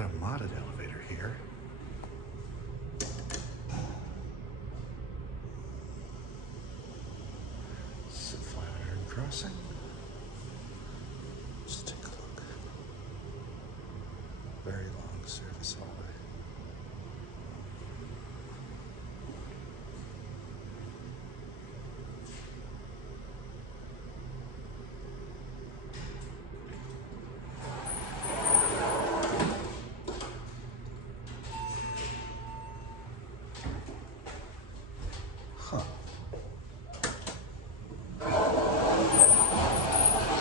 got a modded elevator here. This is a Flatiron crossing. Let's take a look. Very long service hallway. Huh.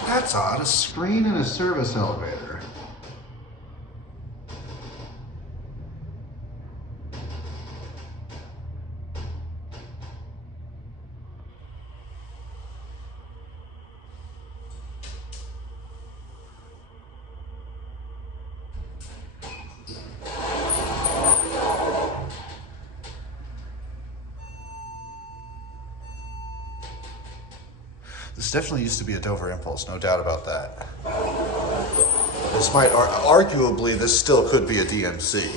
That's odd, a screen in a service elevator. This definitely used to be a Dover Impulse, no doubt about that. This might, arguably, this still could be a DMC.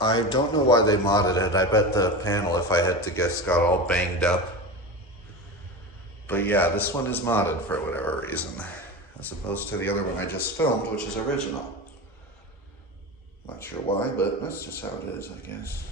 I don't know why they modded it. I bet the panel, if I had to guess, got all banged up. But yeah, this one is modded for whatever reason, as opposed to the other one I just filmed, which is original. Not sure why, but that's just how it is, I guess.